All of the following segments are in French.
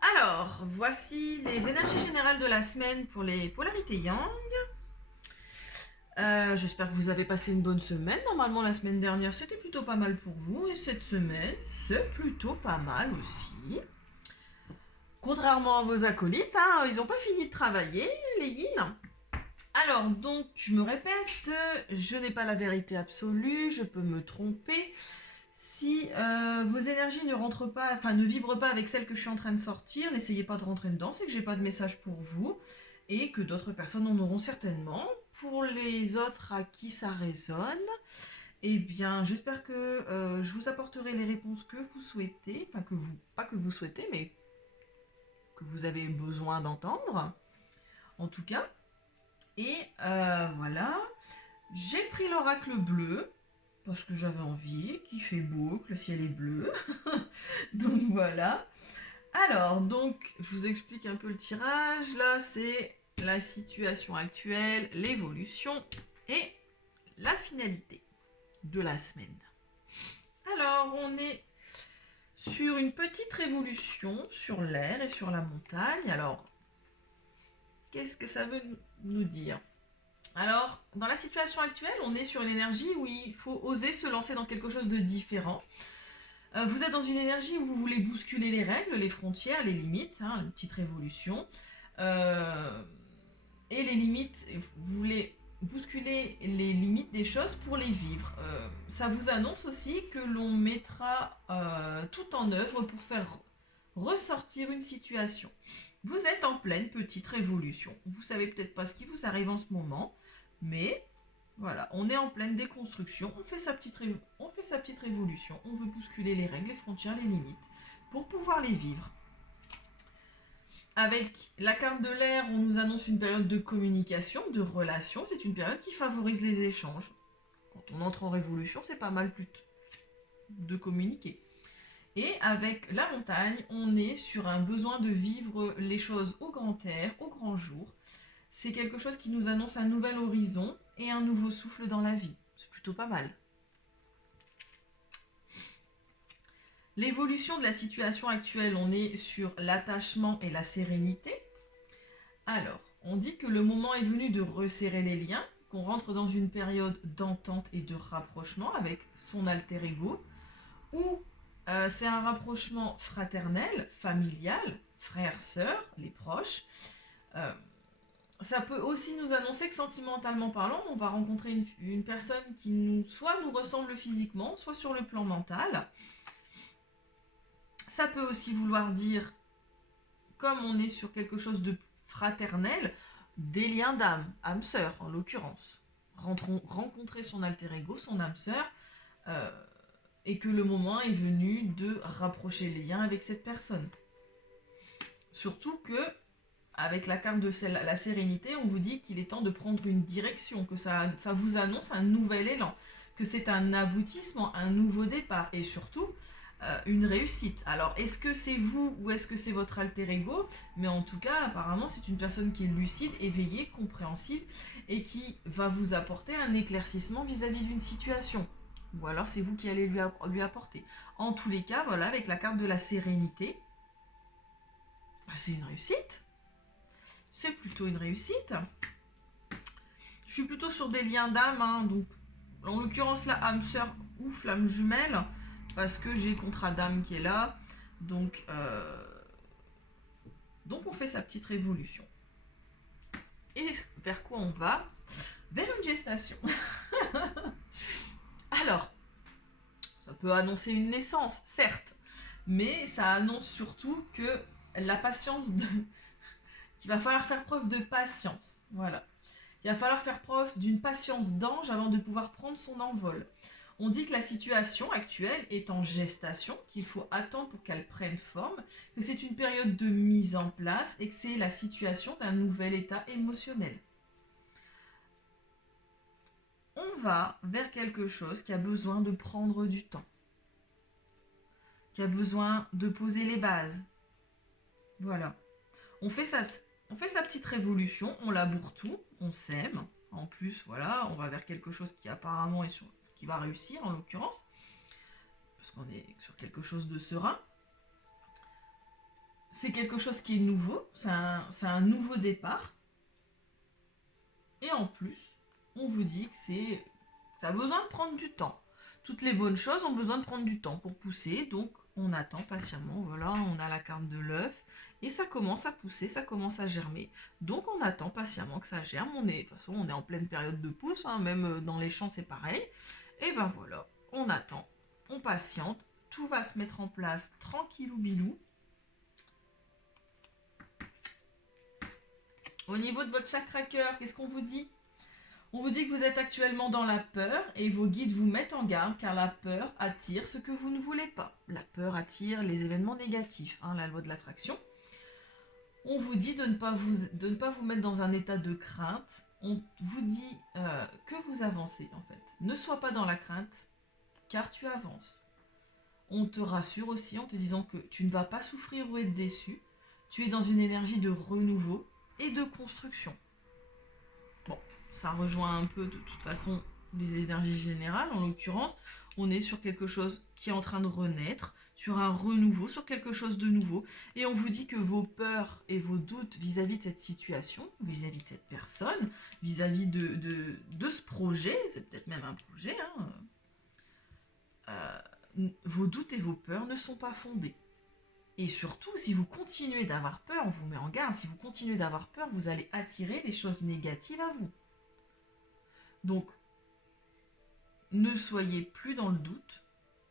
Alors, voici les énergies générales de la semaine pour les polarités yang. J'espère que vous avez passé une bonne semaine. Normalement, la semaine dernière, c'était plutôt pas mal pour vous. Et cette semaine, c'est plutôt pas mal aussi. Contrairement à vos acolytes, hein, ils n'ont pas fini de travailler, les yin. Alors, donc, je me répète, je n'ai pas la vérité absolue, je peux me tromper. Si vos énergies ne rentrent pas, enfin ne vibrent pas avec celles que je suis en train de sortir, n'essayez pas de rentrer dedans, c'est que j'ai pas de message pour vous et que d'autres personnes en auront certainement. Pour les autres à qui ça résonne, eh bien j'espère que je vous apporterai les réponses que vous souhaitez, enfin que vous, pas que vous souhaitez, mais que vous avez besoin d'entendre, en tout cas. Et voilà, j'ai pris l'oracle bleu parce que j'avais envie, qu'il fait beau, que le ciel est bleu. Donc voilà. Alors, donc, je vous explique un peu le tirage. Là, c'est la situation actuelle, l'évolution et la finalité de la semaine. Alors, on est sur une petite révolution sur l'air et sur la montagne. Alors, qu'est-ce que ça veut nous dire? Alors, dans la situation actuelle, on est sur une énergie où il faut oser se lancer dans quelque chose de différent. Vous êtes dans une énergie où vous voulez bousculer les règles, les frontières, les limites, hein, une petite révolution. Euh, et les limites, vous voulez bousculer les limites des choses pour les vivre. Ça vous annonce aussi que l'on mettra tout en œuvre pour faire ressortir une situation. Vous êtes en pleine petite révolution. Vous savez peut-être pas ce qui vous arrive en ce moment, mais voilà, on est en pleine déconstruction, on fait sa petite révolution, on veut bousculer les règles, les frontières, les limites, pour pouvoir les vivre. Avec la carte de l'air, on nous annonce une période de communication, de relation, c'est une période qui favorise les échanges. Quand on entre en révolution, c'est pas mal plus de communiquer. Et avec la montagne, on est sur un besoin de vivre les choses au grand air, au grand jour. C'est quelque chose qui nous annonce un nouvel horizon et un nouveau souffle dans la vie. C'est plutôt pas mal. L'évolution de la situation actuelle, on est sur l'attachement et la sérénité. Alors, on dit que le moment est venu de resserrer les liens, qu'on rentre dans une période d'entente et de rapprochement avec son alter ego, où c'est un rapprochement fraternel, familial, frères, sœurs, les proches. Euh, Ça peut aussi nous annoncer que sentimentalement parlant, on va rencontrer une personne qui soit nous ressemble physiquement, soit sur le plan mental. Ça peut aussi vouloir dire, comme on est sur quelque chose de fraternel, des liens d'âme, âme-sœur en l'occurrence. Rencontrer son alter ego, son âme-sœur, euh, et que le moment est venu de rapprocher les liens avec cette personne. Surtout que, avec la carte de la sérénité, on vous dit qu'il est temps de prendre une direction, que ça vous annonce un nouvel élan, que c'est un aboutissement, un nouveau départ, et surtout une réussite. Alors, est-ce que c'est vous ou est-ce que c'est votre alter ego? Mais en tout cas, apparemment, c'est une personne qui est lucide, éveillée, compréhensive, et qui va vous apporter un éclaircissement vis-à-vis d'une situation. Ou alors c'est vous qui allez lui apporter. En tous les cas, voilà, avec la carte de la sérénité, c'est une réussite. C'est plutôt une réussite. Je suis plutôt sur des liens d'âme, hein, donc en l'occurrence là, âme sœur ou flamme jumelle, parce que j'ai le contrat d'âme qui est là. Donc, donc on fait sa petite révolution. Et vers quoi on va? Vers une gestation. Alors, ça peut annoncer une naissance, certes, mais ça annonce surtout que la patience de... qu'il va falloir faire preuve de patience. Voilà. Il va falloir faire preuve d'une patience d'ange avant de pouvoir prendre son envol. On dit que la situation actuelle est en gestation, qu'il faut attendre pour qu'elle prenne forme, que c'est une période de mise en place et que c'est la situation d'un nouvel état émotionnel. On va vers quelque chose qui a besoin de prendre du temps, qui a besoin de poser les bases. Voilà. On fait sa petite révolution, on laboure tout, on sème. En plus, voilà, on va vers quelque chose qui apparemment qui va réussir en l'occurrence, parce qu'on est sur quelque chose de serein. c'est quelque chose qui est nouveau, c'est un nouveau départ. Et en plus, on vous dit que ça a besoin de prendre du temps. Toutes les bonnes choses ont besoin de prendre du temps pour pousser, donc on attend patiemment. Voilà, on a la carte de l'œuf et ça commence à pousser, ça commence à germer. Donc on attend patiemment que ça germe. De toute façon, on est en pleine période de pousse, hein, même dans les champs c'est pareil. Et ben voilà, on attend, on patiente, tout va se mettre en place tranquillou bilou. Au niveau de votre chakra cœur, qu'est-ce qu'on vous dit? On vous dit que vous êtes actuellement dans la peur et vos guides vous mettent en garde car la peur attire ce que vous ne voulez pas. La peur attire les événements négatifs, hein, la loi de l'attraction. On vous dit de ne pas vous mettre dans un état de crainte. On vous dit que vous avancez en fait. Ne sois pas dans la crainte car tu avances. On te rassure aussi en te disant que tu ne vas pas souffrir ou être déçu. Tu es dans une énergie de renouveau et de construction. Bon, ça rejoint un peu de toute façon les énergies générales. En l'occurrence, on est sur quelque chose qui est en train de renaître, sur un renouveau, sur quelque chose de nouveau. Et on vous dit que vos peurs et vos doutes vis-à-vis de cette situation, vis-à-vis de cette personne, vis-à-vis de ce projet, c'est peut-être même un projet, vos doutes et vos peurs ne sont pas fondés. Et surtout, si vous continuez d'avoir peur, on vous met en garde, si vous continuez d'avoir peur, vous allez attirer des choses négatives à vous. Donc, ne soyez plus dans le doute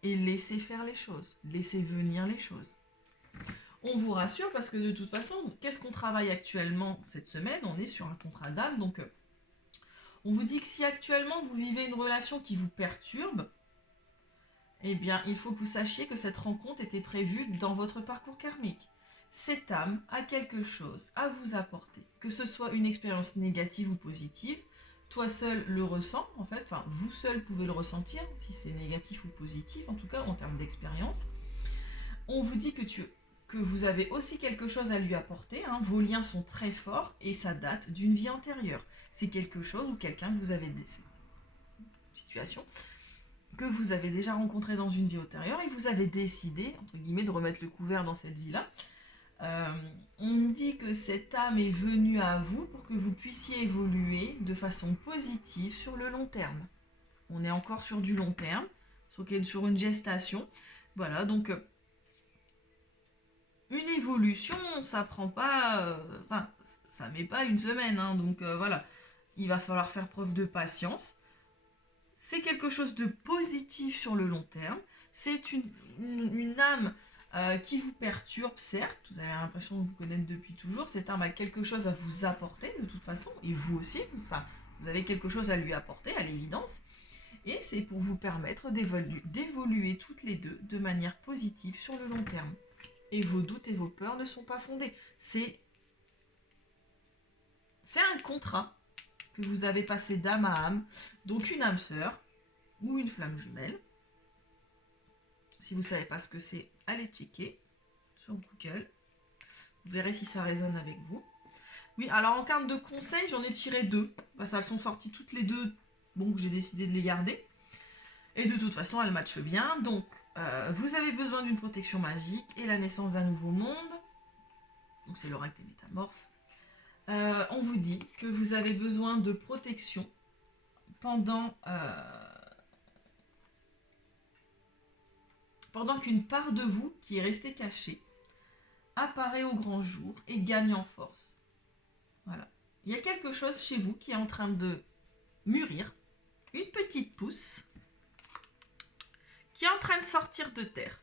et laissez faire les choses, laissez venir les choses. On vous rassure parce que de toute façon, qu'est-ce qu'on travaille actuellement cette semaine? On est sur un contrat d'âme, donc on vous dit que si actuellement vous vivez une relation qui vous perturbe, eh bien, il faut que vous sachiez que cette rencontre était prévue dans votre parcours karmique. Cette âme a quelque chose à vous apporter, que ce soit une expérience négative ou positive. Toi seul le ressens, en fait, enfin, vous seul pouvez le ressentir, si c'est négatif ou positif, en tout cas, en termes d'expérience. On vous dit que vous avez aussi quelque chose à lui apporter, hein. Vos liens sont très forts et ça date d'une vie antérieure. C'est quelque chose ou quelqu'un que vous avez... situation que vous avez déjà rencontré dans une vie antérieure et vous avez décidé, entre guillemets, de remettre le couvert dans cette vie-là. On dit que cette âme est venue à vous pour que vous puissiez évoluer de façon positive sur le long terme. On est encore sur du long terme, sur une gestation. Voilà, donc une évolution, ça prend pas... ça met pas une semaine, hein, donc voilà. Il va falloir faire preuve de patience. C'est quelque chose de positif sur le long terme. C'est une âme qui vous perturbe, certes. Vous avez l'impression de vous connaître depuis toujours. Cette âme a quelque chose à vous apporter de toute façon. Et vous aussi, vous avez quelque chose à lui apporter, à l'évidence. Et c'est pour vous permettre d'évoluer toutes les deux de manière positive sur le long terme. Et vos doutes et vos peurs ne sont pas fondés. C'est un contrat que vous avez passé d'âme à âme, donc une âme sœur ou une flamme jumelle. Si vous ne savez pas ce que c'est, allez checker sur Google. Vous verrez si ça résonne avec vous. Oui, alors en termes de conseils, j'en ai tiré 2. Parce qu'elles sont sorties toutes les deux, donc j'ai décidé de les garder. Et de toute façon, elles matchent bien. Donc, vous avez besoin d'une protection magique et la naissance d'un nouveau monde. Donc c'est l'oracle des métamorphes. On vous dit que vous avez besoin de protection pendant qu'une part de vous qui est restée cachée apparaît au grand jour et gagne en force. Voilà. Il y a quelque chose chez vous qui est en train de mûrir, une petite pousse qui est en train de sortir de terre.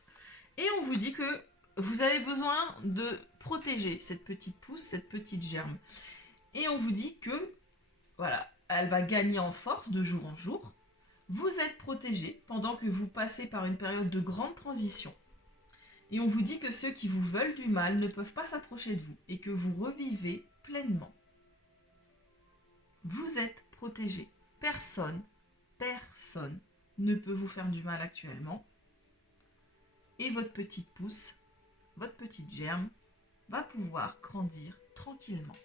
Et on vous dit que vous avez besoin de protéger cette petite pousse, cette petite germe. Et on vous dit que, voilà, elle va gagner en force de jour en jour. Vous êtes protégé pendant que vous passez par une période de grande transition. Et on vous dit que ceux qui vous veulent du mal ne peuvent pas s'approcher de vous et que vous revivez pleinement. Vous êtes protégé. Personne ne peut vous faire du mal actuellement. Et votre petite pousse, votre petite germe, va pouvoir grandir tranquillement.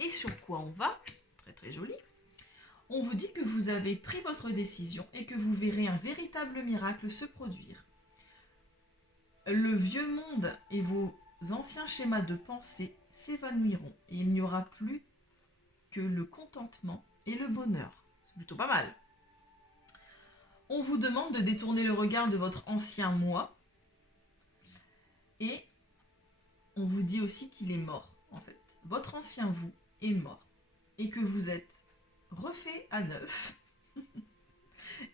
Et sur quoi on va? Très très joli. On vous dit que vous avez pris votre décision et que vous verrez un véritable miracle se produire. Le vieux monde et vos anciens schémas de pensée s'évanouiront et il n'y aura plus que le contentement et le bonheur. C'est plutôt pas mal. On vous demande de détourner le regard de votre ancien moi et on vous dit aussi qu'il est mort, en fait. Votre ancien vous est mort et que vous êtes refait à neuf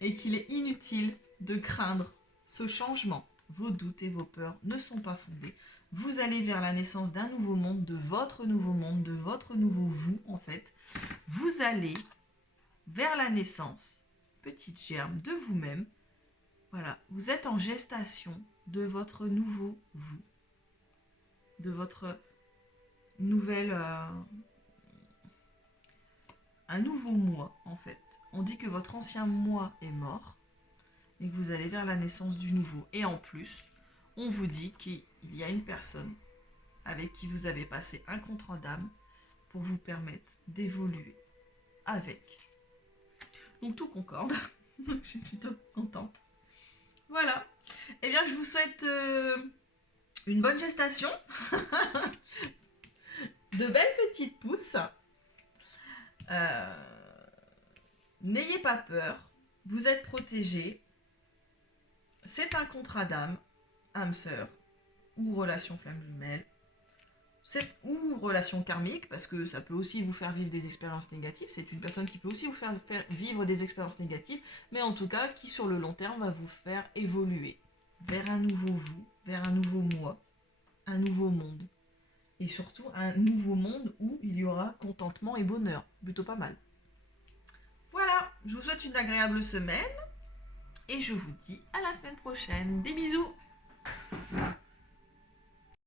et qu'il est inutile de craindre ce changement. Vos doutes et vos peurs ne sont pas fondés. Vous allez vers la naissance d'un nouveau monde, de votre nouveau monde, de votre nouveau vous, en fait. Vous allez vers la naissance, petite germe, de vous-même. Voilà, vous êtes en gestation de votre nouveau vous, de votre nouvelle... un nouveau moi, en fait. On dit que votre ancien moi est mort et que vous allez vers la naissance du nouveau. Et en plus, on vous dit qu'il y a une personne avec qui vous avez passé un contrat d'âme pour vous permettre d'évoluer avec. Donc tout concorde. Je suis plutôt contente. Voilà. Eh bien, je vous souhaite une bonne gestation. De belles petites pousses. N'ayez pas peur. Vous êtes protégés. C'est un contrat d'âme, âme sœur, ou relation flamme jumelle, ou relation karmique, parce que ça peut aussi vous faire vivre des expériences négatives. C'est une personne qui peut aussi vous faire vivre des expériences négatives, mais en tout cas, qui sur le long terme va vous faire évoluer vers un nouveau vous, vers un nouveau moi, un nouveau monde. Et surtout, un nouveau monde où il y aura contentement et bonheur. Plutôt pas mal. Voilà, je vous souhaite une agréable semaine. Et je vous dis à la semaine prochaine. Des bisous!